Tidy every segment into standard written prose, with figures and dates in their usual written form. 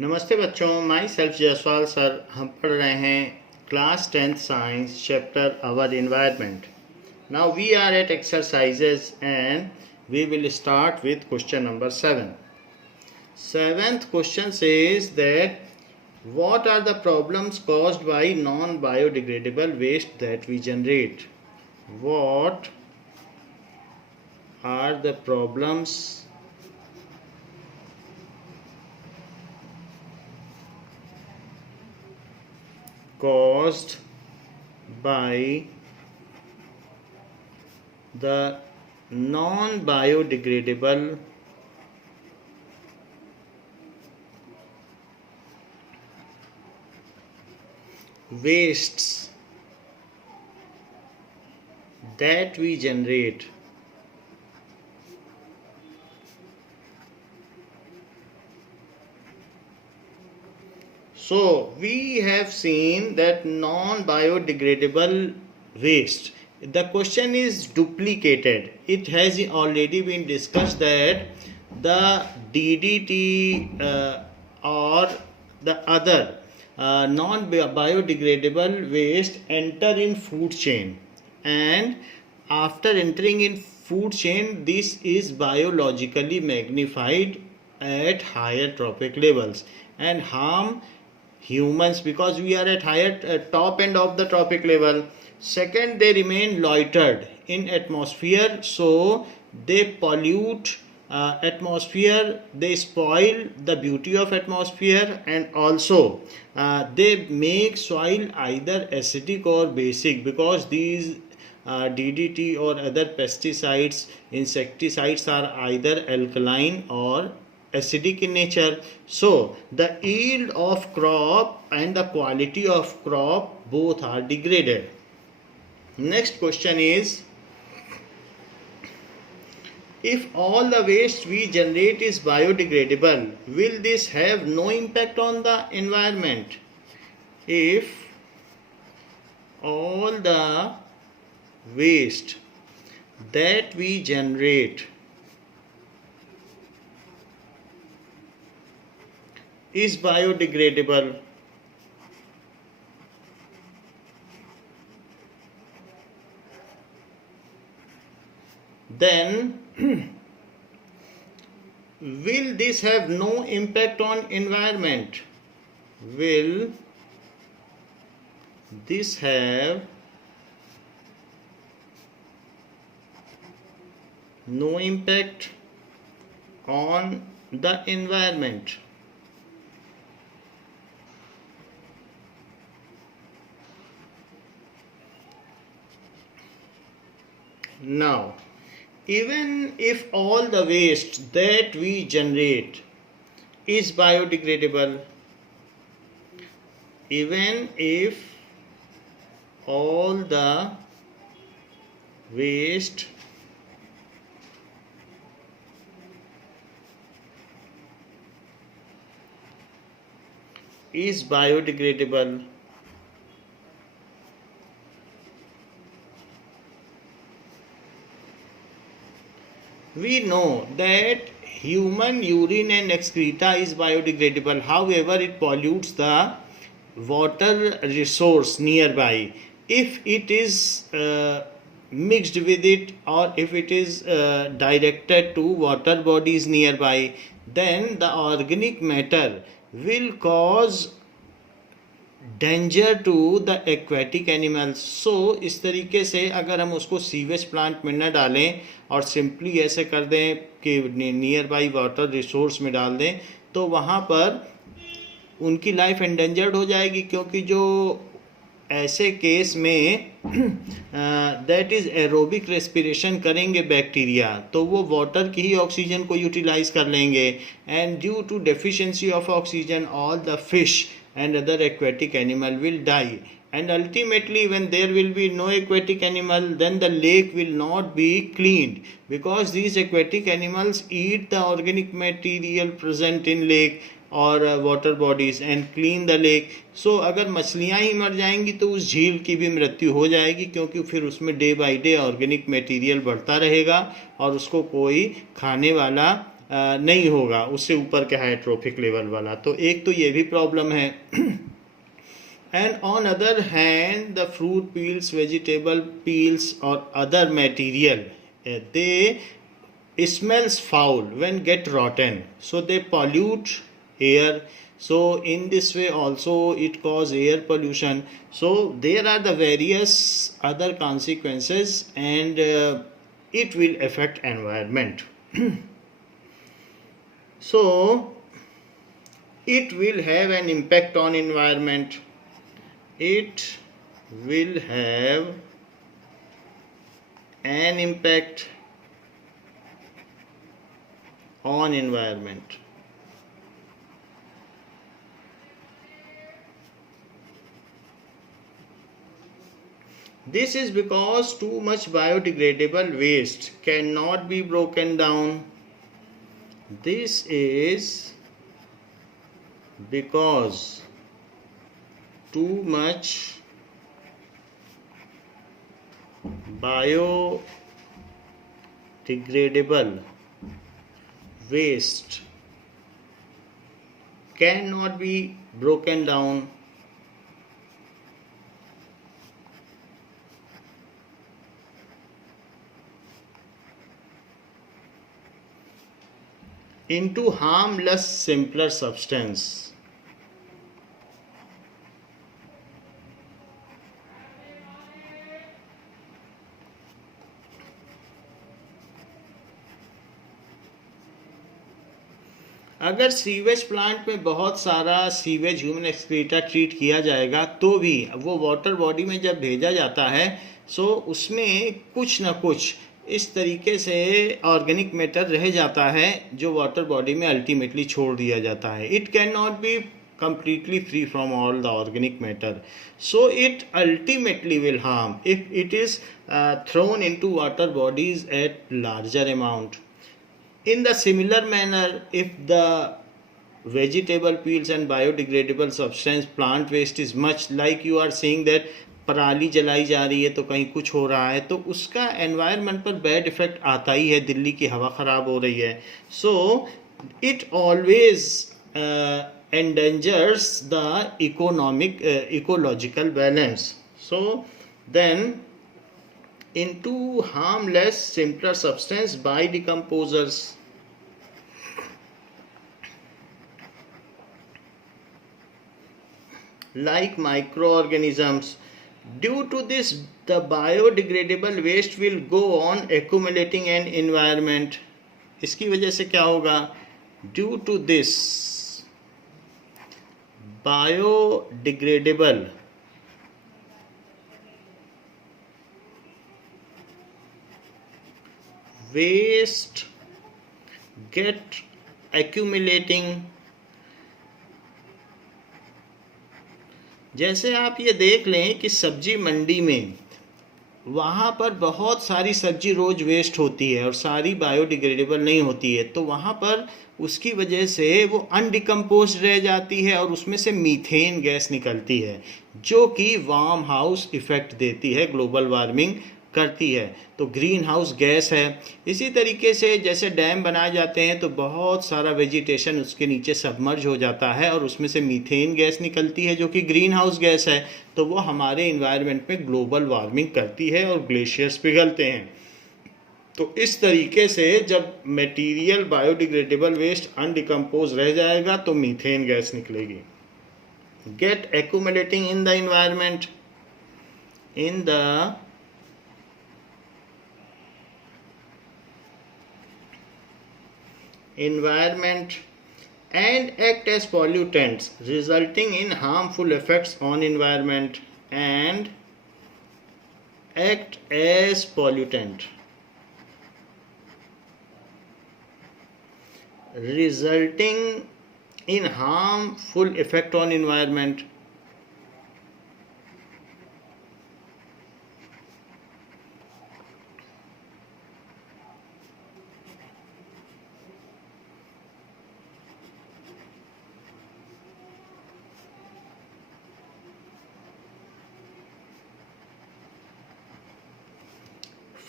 नमस्ते बच्चों, my self Jaiswal sir. हम पढ़ रहे हैं class 10th science chapter our environment. Now we are at exercises and we will start with question number 7. Seventh question says that what are the problems caused by non-biodegradable waste that we generate? What are the problems caused by the non-biodegradable wastes that we generate? So we have seen that non-biodegradable waste, the question is duplicated. It has already been discussed that the DDT or the other non-biodegradable waste enter in food chain, and after entering in food chain, this is biologically magnified at higher trophic levels and harm humans because we are at higher top end of the trophic level. Second, they remain loitered in atmosphere, so they pollute atmosphere, they spoil the beauty of atmosphere, and also they make soil either acidic or basic because these DDT or other pesticides, insecticides are either alkaline or acidic in nature. So the yield of crop and the quality of crop both are degraded. Next question is, if all the waste we generate is biodegradable, will this have no impact on the environment? If all the waste that we generate is biodegradable, then will this have no impact on environment? Will this have no impact on the environment? Now, even if all the waste that we generate is biodegradable, even if all the waste is biodegradable, we know that human urine and excreta is biodegradable. However, it pollutes the water resource nearby. If it is mixed with it, or if it is directed to water bodies nearby, then the organic matter will cause danger to the aquatic animals. So इस तरीके से अगर हम उसको sewage plant में न डालें और सिंपली ऐसे कर दें कि नियर बाई वाटर रिसोर्स में डाल दें, तो वहाँ पर उनकी लाइफ एंडेंजर्ड हो जाएगी, क्योंकि जो ऐसे केस में दैट इज़ एरोबिक रेस्पिरेशन करेंगे बैक्टीरिया, तो वो वाटर की ही ऑक्सीजन को यूटिलाइज कर लेंगे, and due to deficiency of oxygen all the fish and other aquatic animal will die, and ultimately when there will be no aquatic animal, then the lake will not be cleaned, because these aquatic animals eat the organic material present in lake or water bodies and clean the lake. So अगर मछलियाँ ही मर जाएंगी तो उस झील की भी मृत्यु हो जाएगी, क्योंकि फिर उसमें day by day organic material बढ़ता रहेगा और उसको कोई खाने वाला नहीं होगा उससे ऊपर के हाइड्रोफिक लेवल वाला, तो एक तो ये भी प्रॉब्लम है। And on other hand, the fruit peels, vegetable peels or other material, they smells foul when get rotten, so they pollute air. So in this way also it cause air pollution. So there are the various other consequences, and it will affect environment. So it will have an impact on environment. It will have an impact on environment. This is because too much biodegradable waste cannot be broken down. This is because too much biodegradable waste cannot be broken down. Into harmless simpler substance. अगर sewage plant में बहुत सारा sewage human excreta treat किया जाएगा तो भी वो water body में जब भेजा जाता है, सो उसमें कुछ ना कुछ इस तरीके से ऑर्गेनिक मैटर रह जाता है जो वाटर बॉडी में अल्टीमेटली छोड़ दिया जाता है. It can not be completely free from all the organic matter, so it ultimately will harm if it is thrown into water bodies at larger amount. In the similar manner, if the vegetable peels and biodegradable substance plant waste is much, like you are saying that पराली जलाई जा रही है तो कहीं कुछ हो रहा है, तो उसका एनवायरनमेंट पर बैड इफेक्ट आता ही है. दिल्ली की हवा ख़राब हो रही है, so it always endangers the ecological balance. So then into harmless simpler substance by decomposers like microorganisms. Due to this, the biodegradable waste will go on accumulating an environment. इसकी वजह से क्या होगा? Due to this, biodegradable waste get accumulating. जैसे आप ये देख लें कि सब्जी मंडी में वहाँ पर बहुत सारी सब्जी रोज़ वेस्ट होती है और सारी बायोडिग्रेडेबल नहीं होती है, तो वहाँ पर उसकी वजह से वो अनडिकम्पोज रह जाती है और उसमें से मीथेन गैस निकलती है जो कि वार्म हाउस इफ़ेक्ट देती है, ग्लोबल वार्मिंग करती है. तो ग्रीन हाउस गैस है. इसी तरीके से जैसे डैम बनाए जाते हैं तो बहुत सारा वेजिटेशन उसके नीचे सबमर्ज हो जाता है और उसमें से मीथेन गैस निकलती है जो कि ग्रीन हाउस गैस है, तो वो हमारे इन्वायरमेंट में ग्लोबल वार्मिंग करती है और ग्लेशियर्स पिघलते हैं. तो इस तरीके से जब मटेरियल बायोडिग्रेडेबल वेस्ट अनडिकम्पोज रह जाएगा तो मीथेन गैस निकलेगी. Get accumulating in the environment, in the environment and act as pollutants, resulting in harmful effects on environment, and act as pollutant, resulting in harmful effect on environment.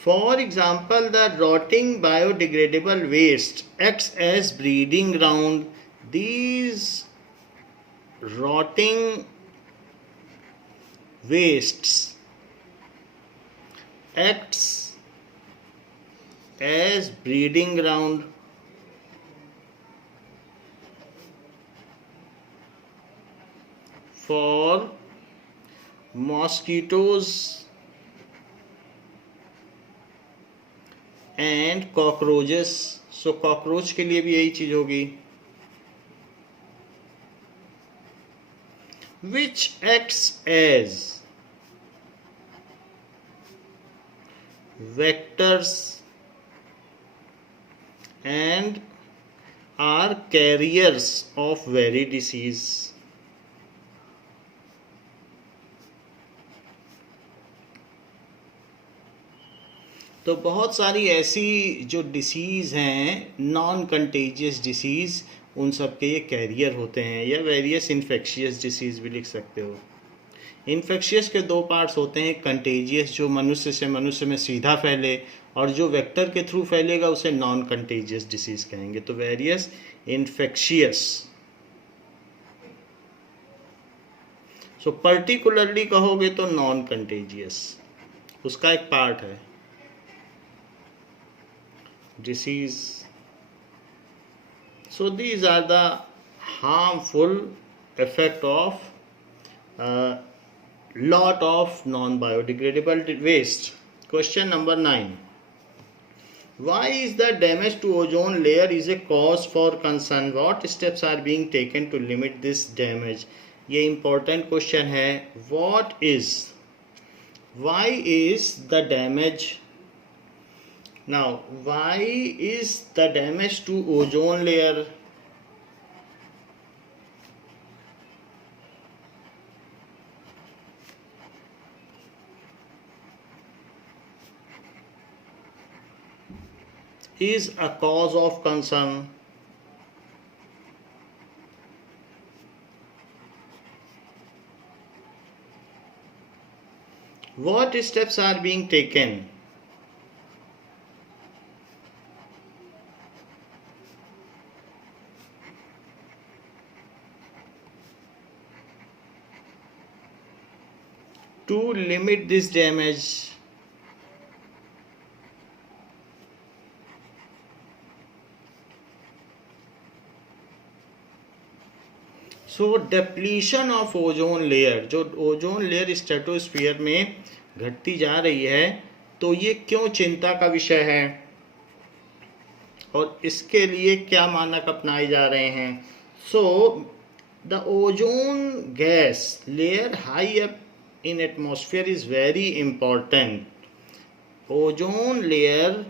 For example, the rotting biodegradable waste acts as breeding ground. These rotting wastes acts as breeding ground for mosquitoes and cockroaches. So cockroach के लिए भी यही चीज होगी, which acts as vectors and are carriers of very disease. तो बहुत सारी ऐसी जो डिसीज़ हैं, नॉन कंटेजियस डिसीज़, उन सब के ये कैरियर होते हैं, या वेरियस इन्फेक्शियस डिसीज़ भी लिख सकते हो। इन्फेक्शियस के दो पार्ट्स होते हैं, कंटेजियस जो मनुष्य से मनुष्य में सीधा फैले, और जो वेक्टर के थ्रू फैलेगा उसे नॉन कंटेजियस डिसीज़ कहेंगे। तो वेरियस इन्फेक्शियस, सो पर्टिकुलरली कहोगे तो नॉन कंटेजियस, उसका एक पार्ट है disease. So these are the harmful effect of lot of non-biodegradable waste. Question number 9. Why is the damage to ozone layer is a cause for concern? What steps are being taken to limit this damage? ये important question है. Why is the damage? Now, why is the damage to ozone layer is a cause of concern? What steps are being taken to limit this damage? So depletion of ozone layer, जो ozone layer stratosphere में घटती जा रही है, तो ये क्यों चिंता का विषय है और इसके लिए क्या मानक अपनाए जा रहे हैं? So the ozone gas layer high up in atmosphere is very important. Ozone layer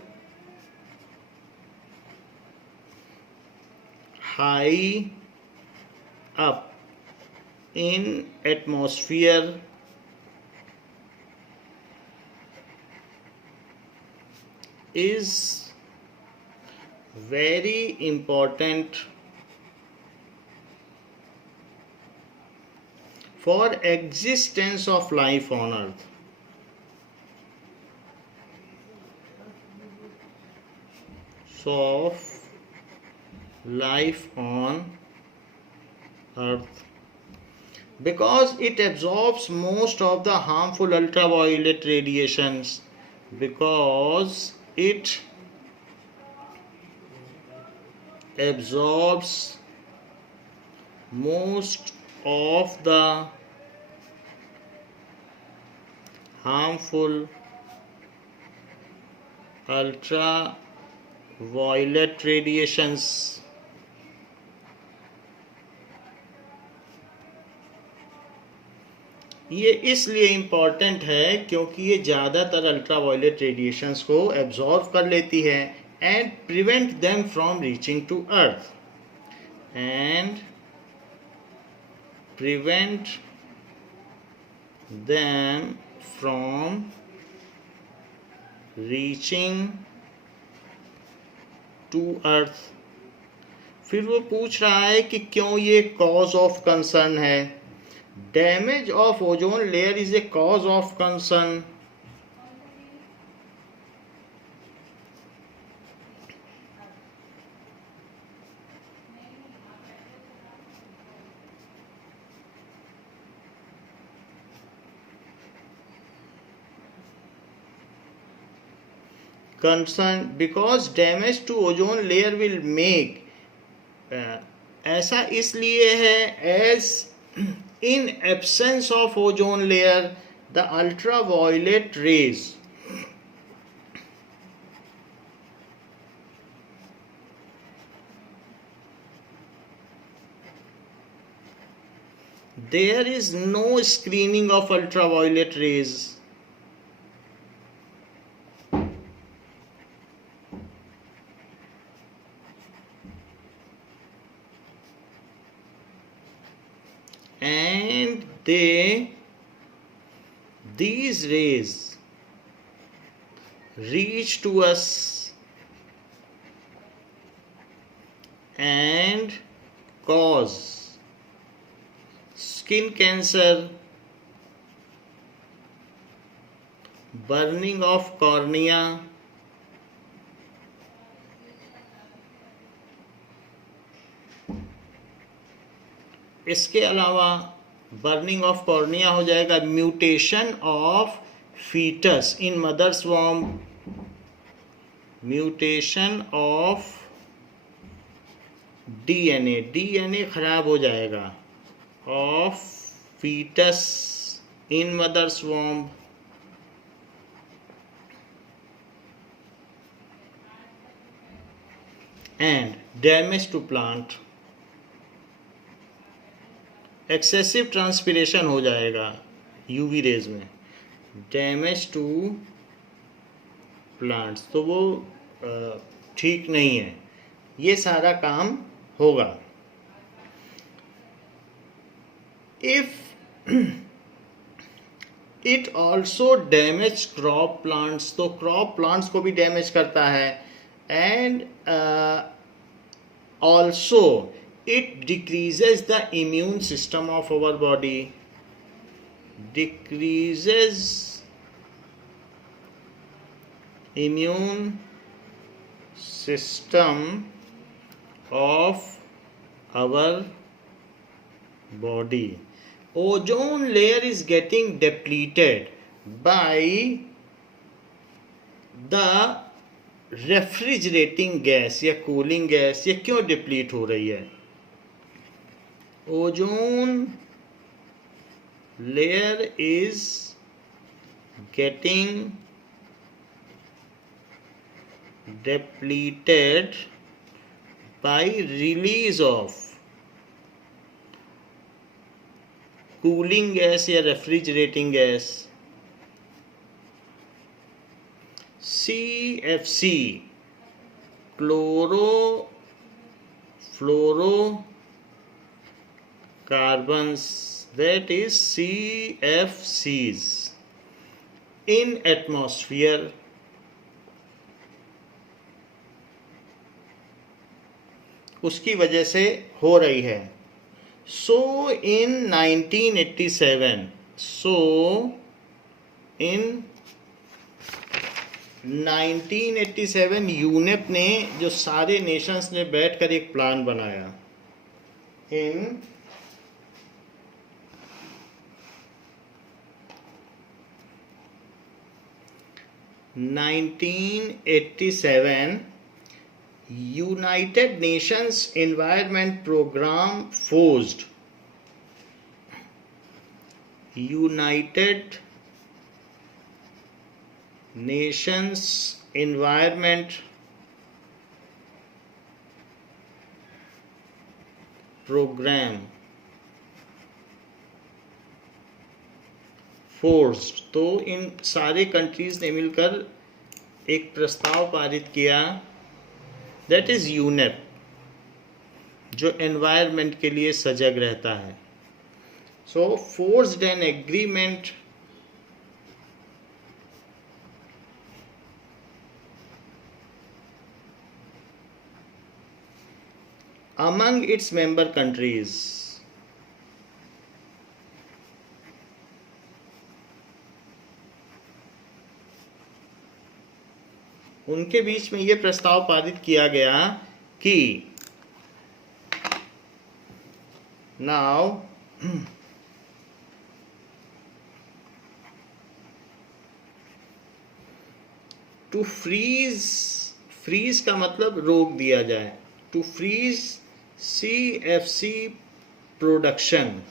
high up in atmosphere is very important for existence of life on earth. So of life on earth, because it absorbs most of the harmful ultraviolet radiations, because it absorbs most of the harmful ultraviolet radiations. ये इसलिए important है क्योंकि ये ज़्यादातर ultraviolet radiations को absorb कर लेती है and prevent them from reaching to earth, and prevent them from reaching to earth. फिर वो पूछ रहा है कि क्यों ये cause of concern है. Damage of ozone layer is a cause of concern concern because damage to ozone layer will make ऐसा इसलिए है as in absence of ozone layer the ultraviolet rays there is no screening of ultraviolet rays. And these rays reach to us and cause skin cancer, burning of cornea, इसके अलावा burning of cornea हो जाएगा, mutation of fetus in mother's वॉर्म, mutation of DNA खराब हो जाएगा of fetus in mother's वॉर्म, and damage to plant, excessive transpiration हो जाएगा यूवी रेज में, डैमेज टू प्लांट्स, तो वो ठीक नहीं है, ये सारा काम होगा. If it also damage crop plants, तो क्रॉप प्लांट्स को भी डैमेज करता है, and also it decreases the immune system of our body, decreases immune system of our body. Ozone layer is getting depleted by the refrigerating gas या cooling gas. ये क्यों deplete हो रही है? Ozone layer is getting depleted by release of cooling gas या refrigerating gas, CFC, chlorofluorocarbons, that is CFCs in atmosphere. उसकी वजह से हो रही है. So in 1987 यूनेप ने, जो सारे नेशंस ने बैठकर एक प्लान बनाया. इन 1987 United Nations Environment Program forced United Nations Environment Program forced, तो इन सारे कंट्रीज ने मिलकर एक प्रस्ताव पारित किया, दैट इज यूनेप, जो एनवायरनमेंट के लिए सजग रहता है. So forced an agreement among its member countries. उनके बीच में ये प्रस्ताव पारित किया गया कि नाउ टू फ्रीज, फ्रीज का मतलब रोक दिया जाए, to freeze CFC production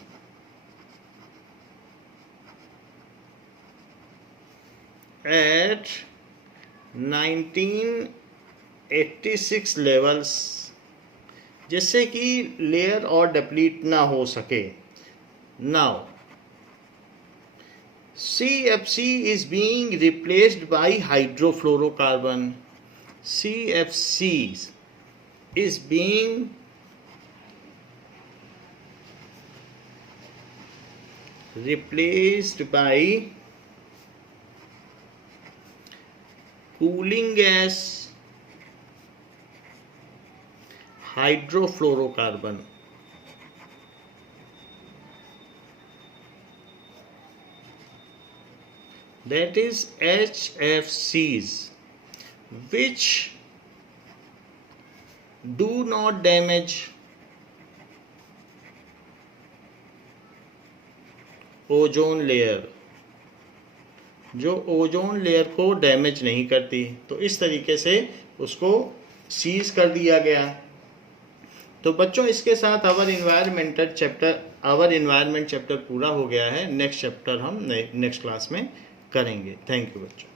at 1986 levels, जिससे कि लेयर और डिप्लीट ना हो सके. Now CFC is being replaced by hydrofluorocarbon. CFC is being replaced by cooling gas, hydrofluorocarbon. That is HFCs, which do not damage ozone layer, जो ozone layer को damage नहीं करती. तो इस तरीके से उसको सीज कर दिया गया. तो बच्चों इसके साथ आवर इन्वायरमेंट चैप्टर पूरा हो गया है. नेक्स्ट चैप्टर हम नेक्स्ट क्लास में करेंगे. थैंक यू बच्चों.